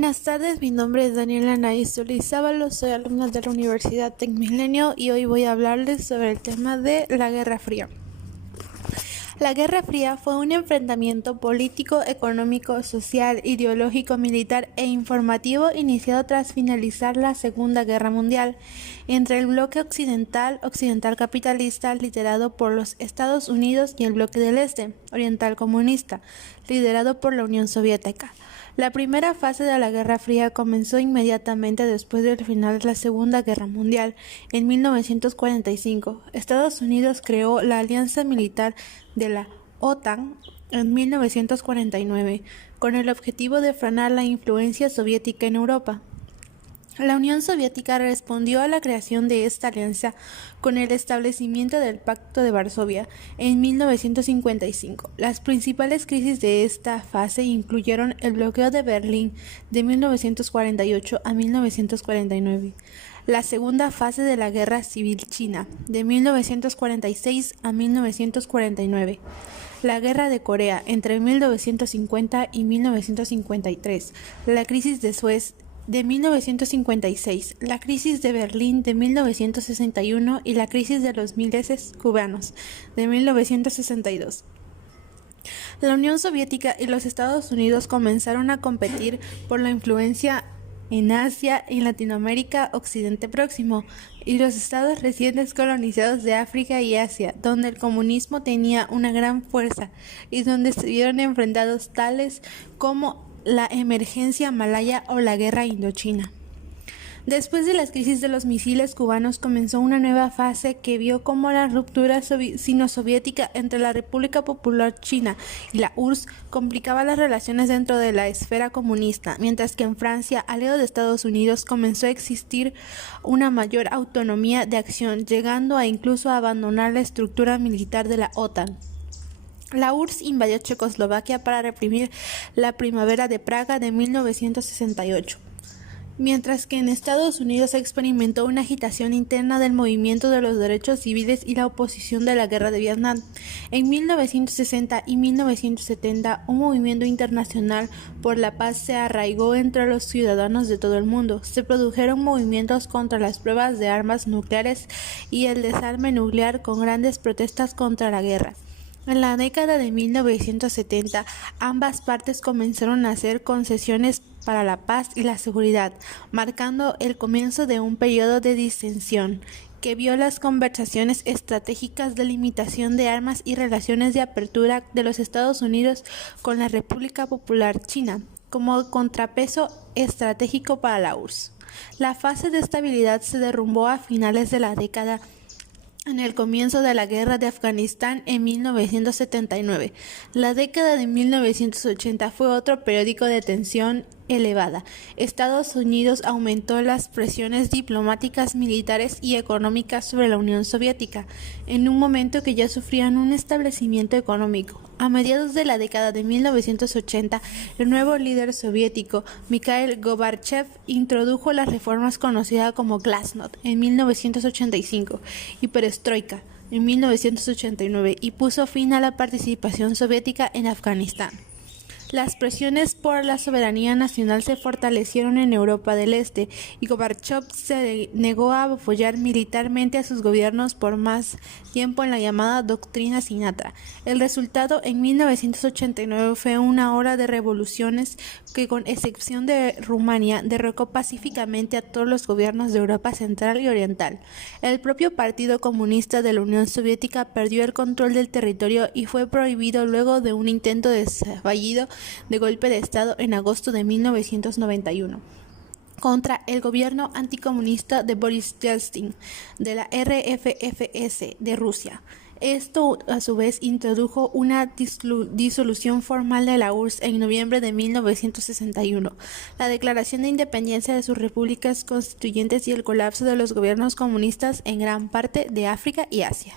Buenas tardes, mi nombre es Daniela Anaís Solizábalo, soy alumna de la Universidad TecMilenio y hoy voy a hablarles sobre el tema de la Guerra Fría. La Guerra Fría fue un enfrentamiento político, económico, social, ideológico, militar e informativo iniciado tras finalizar la Segunda Guerra Mundial entre el bloque occidental capitalista liderado por los Estados Unidos y el bloque del Este, oriental comunista, liderado por la Unión Soviética. La primera fase de la Guerra Fría comenzó inmediatamente después del final de la Segunda Guerra Mundial. En 1945, Estados Unidos creó la Alianza Militar de la OTAN en 1949, con el objetivo de frenar la influencia soviética en Europa. La Unión Soviética respondió a la creación de esta alianza con el establecimiento del Pacto de Varsovia en 1955. Las principales crisis de esta fase incluyeron el bloqueo de Berlín de 1948 a 1949, la segunda fase de la Guerra Civil China de 1946 a 1949, la Guerra de Corea entre 1950 y 1953, la crisis de Suez de 1956, la crisis de Berlín de 1961 y la crisis de los misiles cubanos de 1962. La Unión Soviética y los Estados Unidos comenzaron a competir por la influencia en Asia y Latinoamérica, Occidente Próximo, y los estados recién descolonizados de África y Asia, donde el comunismo tenía una gran fuerza y donde se vieron enfrentados tales como la emergencia malaya o la guerra indochina. Después de las crisis de los misiles cubanos comenzó una nueva fase que vio cómo la ruptura sino-soviética entre la República Popular China y la URSS complicaba las relaciones dentro de la esfera comunista, mientras que en Francia, aliado de Estados Unidos, comenzó a existir una mayor autonomía de acción, llegando a incluso a abandonar la estructura militar de la OTAN. La URSS invadió Checoslovaquia para reprimir la Primavera de Praga de 1968, mientras que en Estados Unidos se experimentó una agitación interna del movimiento de los derechos civiles y la oposición de la Guerra de Vietnam. En 1960 y 1970, un movimiento internacional por la paz se arraigó entre los ciudadanos de todo el mundo. Se produjeron movimientos contra las pruebas de armas nucleares y el desarme nuclear con grandes protestas contra la guerra. En la década de 1970, ambas partes comenzaron a hacer concesiones para la paz y la seguridad, marcando el comienzo de un periodo de distensión que vio las conversaciones estratégicas de limitación de armas y relaciones de apertura de los Estados Unidos con la República Popular China como contrapeso estratégico para la URSS. La fase de estabilidad se derrumbó a finales de la década en el comienzo de la guerra de Afganistán en 1979. La década de 1980 fue otro periodo de tensión elevada. Estados Unidos aumentó las presiones diplomáticas, militares y económicas sobre la Unión Soviética, en un momento que ya sufrían un establecimiento económico. A mediados de la década de 1980, el nuevo líder soviético, Mikhail Gorbachev, introdujo las reformas conocidas como Glasnost en 1985 y Perestroika en 1989 y puso fin a la participación soviética en Afganistán. Las presiones por la soberanía nacional se fortalecieron en Europa del Este y Gorbachev se negó a apoyar militarmente a sus gobiernos por más tiempo en la llamada Doctrina Sinatra. El resultado en 1989 fue una ola de revoluciones que, con excepción de Rumania, derrocó pacíficamente a todos los gobiernos de Europa Central y Oriental. El propio Partido Comunista de la Unión Soviética perdió el control del territorio y fue prohibido luego de un intento fallido de golpe de Estado en agosto de 1991 contra el gobierno anticomunista de Boris Yeltsin de la RFFS de Rusia. Esto, a su vez, introdujo una disolución formal de la URSS en noviembre de 1961, la declaración de independencia de sus repúblicas constituyentes y el colapso de los gobiernos comunistas en gran parte de África y Asia.